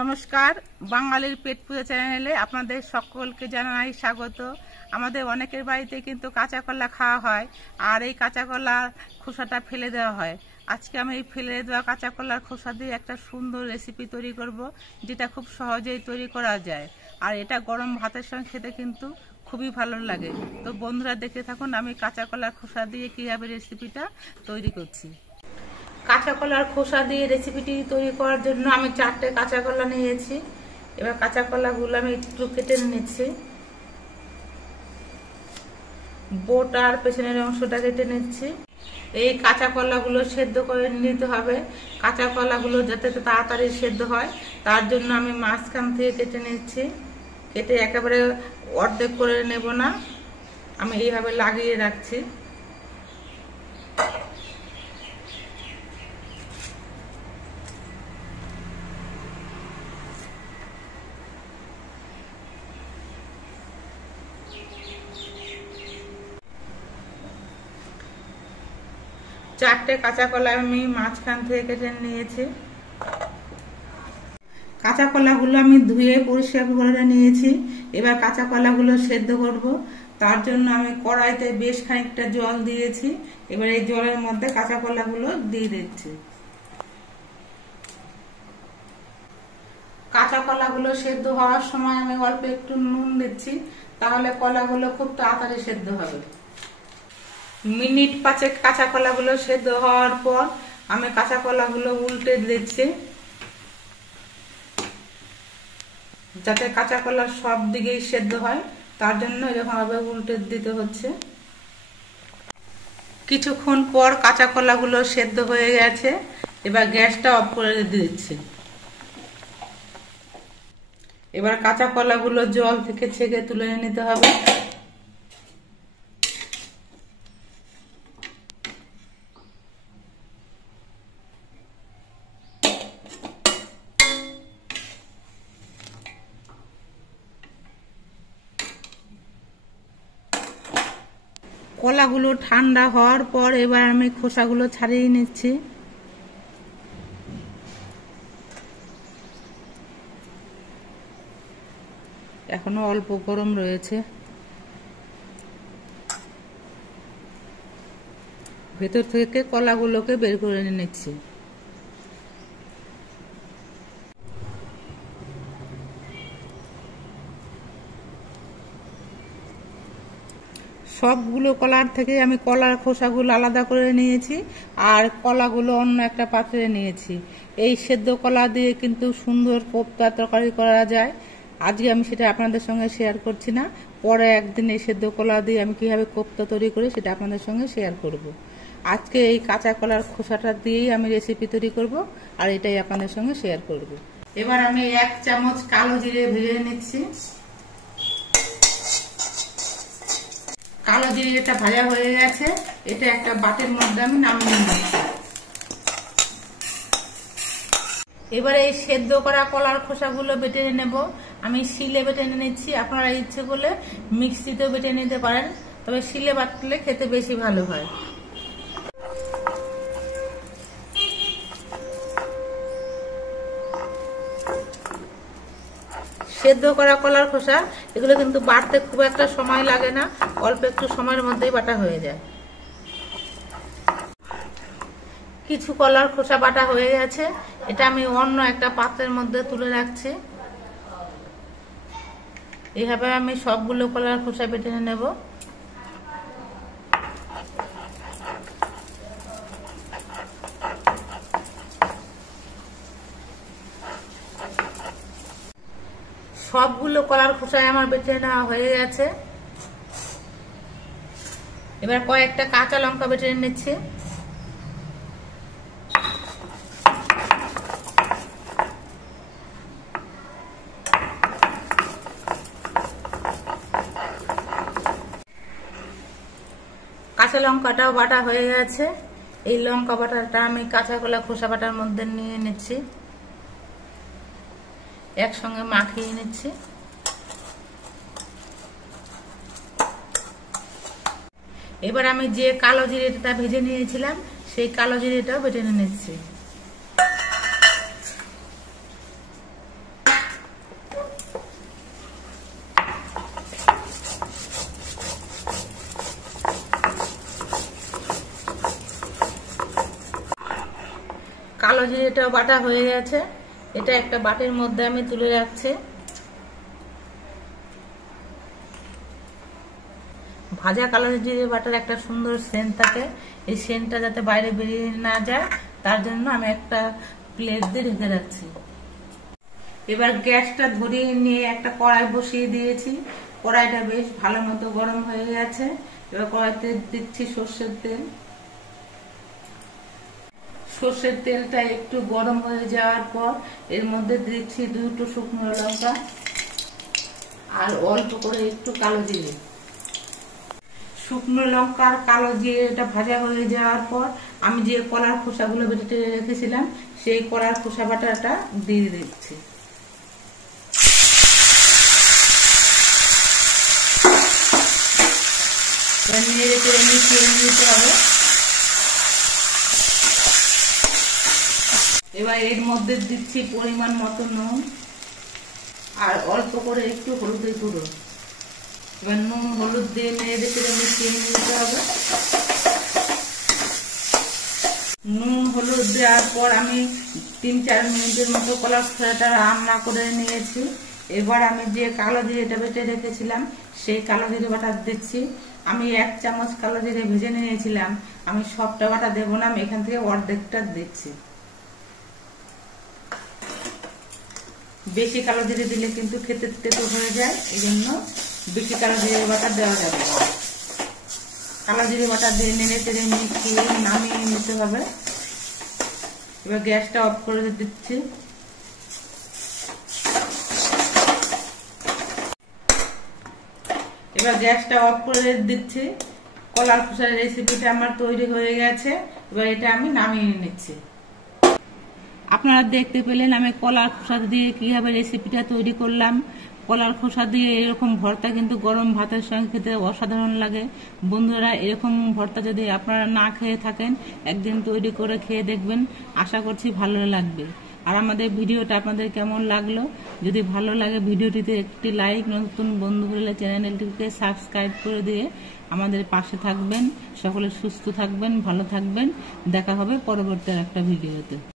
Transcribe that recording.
নমস্কার, বাঙালির পেট পূজা চ্যানেলে আপনাদের সকলকে জানাই স্বাগত। আমাদের অনেকের বাড়িতে কিন্তু কাঁচা কলা খাওয়া হয়, আর এই কাঁচা কলার খোসাটা ফেলে দেওয়া হয়। আজকে আমি এই ফেলে দেওয়া কাঁচা কলার খোসা দিয়ে একটা সুন্দর রেসিপি তৈরি করব, যেটা খুব সহজেই তৈরি করা যায়। আর এটা গরম ভাতের সঙ্গে খেতে কিন্তু খুবই ভালো লাগে। তো বন্ধুরা দেখতে থাকুন আমি কাঁচা কলার খোসা দিয়ে কীভাবে রেসিপিটা তৈরি করছি। কাঁচা কলার খোসা দিয়ে রেসিপিটি তৈরি করার জন্য আমি 4টে কাঁচা কলা নিয়েছি। এবার কাঁচা কলাগুলো আমি একটু কেটে নিচ্ছি, বোট আর পেছনের অংশটা কেটে নিচ্ছি। এই কাঁচা কলাগুলো সেদ্ধ করে নিতে হবে। কাঁচা কলাগুলো যাতে তাড়াতাড়ি সেদ্ধ হয় তার জন্য আমি মাঝখান থেকে কেটে নিচ্ছি। কেটে একেবারে অর্ধেক করে নেব না, আমি এইভাবে লাগিয়ে রাখছি। চারটে কাঁচা কলা আমি মাঝখান থেকে কেটে নিয়েছি। কাঁচা কলাগুলো আমি ধুয়ে পরিষ্কার করে নিয়েছি। এবার কাঁচা কলাগুলো সেদ্ধ করব। তার জন্য আমি কড়াইতে বেশ খানিকটা জল দিয়েছি। এবার এই জলের মধ্যে কাঁচা কলাগুলো দিয়ে দিচ্ছি। কাঁচা কলাগুলো সেদ্ধ হওয়ার সময় আমি অল্প একটু নুন দিচ্ছি, তাহলে কলাগুলো খুব তাড়াতাড়ি সেদ্ধ হবে। মিনিট 5 কাঁচা কলাগুলো সেদ্ধ হওয়ার পর আমি কাঁচা কলাগুলো উল্টে দিচ্ছি, যাতে কাঁচা কলা সব দিকেই সেদ্ধ হয়। তার জন্য এরকম ভাবে উল্টে দিতে হচ্ছে। কিছুক্ষণ পর কাঁচা কলাগুলো সেদ্ধ হয়ে গেছে। এবার গ্যাসটা অফ করে দিচ্ছি। এবার কাঁচা কলাগুলো জল থেকে ছেঁকে তুলে নিতে হবে। কলাগুলো ঠান্ডা হওয়ার পর এবার আমি খোসাগুলো ছাড়িয়ে নিচ্ছি। এখনো অল্প গরম রয়েছে। ভেতর থেকে কলাগুলোকে বের করে নিচ্ছি। সবগুলো কলার থেকে আমি কলার খোসাগুলো আলাদা করে নিয়েছি, আর কলাগুলো অন্য একটা পাত্রে নিয়েছি। এই সেদ্ধ কলা দিয়ে কিন্তু সুন্দর কোপ্তা তরকারি করা যায়। আজকে আমি সেটা আপনাদের সঙ্গে শেয়ার করছি না, পরে একদিন এই সেদ্ধ কলা দিয়ে আমি কিভাবে কোপ্তা তৈরি করি সেটা আপনাদের সঙ্গে শেয়ার করব। আজকে এই কাঁচা কলার খোসাটা দিয়েই আমি রেসিপি তৈরি করব, আর এটাই আপনাদের সঙ্গে শেয়ার করব। এবার আমি 1 চামচ কালো জিরে ভেজে নিচ্ছি। কালো জিরেটা ভাজা হয়ে গেছে, এটা একটা বাটির মধ্যে আমি নামিয়ে নিচ্ছি। এবারে এই সেদ্ধ করা কলার খোসাগুলো বেটে নেব। আমি শিলে বেটে নিচ্ছি, আপনারা ইচ্ছে করলে মিক্সিতেও বেটে নিতে পারেন, তবে শিলে বাটলে খেতে বেশি ভালো হয়। সেদ্ধ করা কলার খোসা এগুলো কিন্তু বাটতে খুব একটা সময় লাগে না, অল্প একটু সময়ের মধ্যেই বাটা হয়ে যায়। কিছু কলার খোসা বাটা হয়ে গেছে, এটা আমি অন্য একটা পাত্রের মধ্যে তুলে রাখছি। এইভাবে আমি সবগুলো কলার খোসা বেটে নেব। সবগুলো কলার খোসায় আমার বেটে নেওয়া হয়ে গেছে। এবার কয়েকটা কাঁচা লঙ্কা বেটে নিচ্ছি। কাঁচা লঙ্কাটাও বাটা হয়ে গেছে। এই লঙ্কা বাটাটা আমি কাঁচা কলা খোসা বাটার মধ্যে নিয়ে নিচ্ছি, একসঙ্গে মাখিয়ে নিচ্ছি। এবার আমি যে কালো জিরেটা ভেজে নিয়েছিলাম সেই কালো জিরেটাও বেটে নিচ্ছি। কালো জিরেটা বাটা হয়ে গেছে, এটা একটা বাটির মধ্যে আমি তুলে রাখছি। ভাজা কালো জিরে বাটার একটা সুন্দর সেন্ট থাকে, এই সেন্টটা যাতে বাইরে বেরিয়ে না যায় তার জন্য আমি একটা প্লেট দিয়ে ঢেকে রাখছি। এবার গ্যাসটা ধরিয়ে নিয়ে একটা কড়াই বসিয়ে দিয়েছি। কড়াইটা বেশ ভালো মতো গরম হয়ে গেছে। এবার কড়াইতে দিচ্ছি সর্ষের তেল। সর্ষের তেলটা একটু গরম হয়ে যাওয়ার পর এর মধ্যে দিচ্ছি 2টো শুকনো লঙ্কা আর অল্প করে একটু কালো জিরে। শুকনো লঙ্কা আর কালো জিরেটা ভাজা হয়ে যাওয়ার পর আমি যে কলার খোসাগুলো বেটে রেখেছিলাম সেই কলার খোসা বাটাটা দিয়ে দিচ্ছি। নেড়ে চেড়ে মিশিয়ে নিতে হবে। এবার এর মধ্যে দিচ্ছি পরিমাণ মতো নুন আর অল্প করে একটু হলুদের গুঁড়ো। এবার নুন হলুদ দিয়ে নেড়ে চেড়ে মিশিয়ে নিতে হবে। নুন হলুদ দেওয়ার পর আমি 3-4 মিনিটের মতো কলার খোসাটা রান্না করে নিয়েছি। এবার আমি যে কালো জিরেটা বেটে রেখেছিলাম সেই কালো জিরে বাটা দিচ্ছি। আমি 1 চামচ কালো জিরে ভেজে নিয়েছিলাম, আমি সবটা বাটা দেবো না, আমি এখান থেকে অর্ধেকটা দিচ্ছি। বেশি কালো জিরে দিলে কিন্তু খেতে তেতো হয়ে যায়, এই জন্য বেশি কালো জিরে বাটা দেওয়া যাবে না। কালো জিরে বাটা দিয়ে নেড়ে চেড়ে মিশিয়ে নামিয়ে নিতে হবে। এবার গ্যাসটা অফ করে দিচ্ছি। এবার গ্যাসটা অফ করে দিচ্ছি। কলার খোসার রেসিপিটা আমার তৈরি হয়ে গেছে। এবার এটা আমি নামিয়ে নিচ্ছি। আপনারা দেখতে পেলেন আমি কলার খোসা দিয়ে কিভাবে রেসিপিটা তৈরি করলাম। কলার খোসা দিয়ে এরকম ভর্তা কিন্তু গরম ভাতের সঙ্গে খেতে অসাধারণ লাগে। বন্ধুরা, এরকম ভর্তা যদি আপনারা না খেয়ে থাকেন একদিন তৈরি করে খেয়ে দেখবেন, আশা করছি ভালো লাগবে। আর আমাদের ভিডিওটা আপনাদের কেমন লাগলো, যদি ভালো লাগে ভিডিওটিতে একটি লাইক, নতুন বন্ধু হলে চ্যানেলটিকে সাবস্ক্রাইব করে দিয়ে আমাদের পাশে থাকবেন। সকলে সুস্থ থাকবেন, ভালো থাকবেন। দেখা হবে পরবর্তী একটা ভিডিওতে।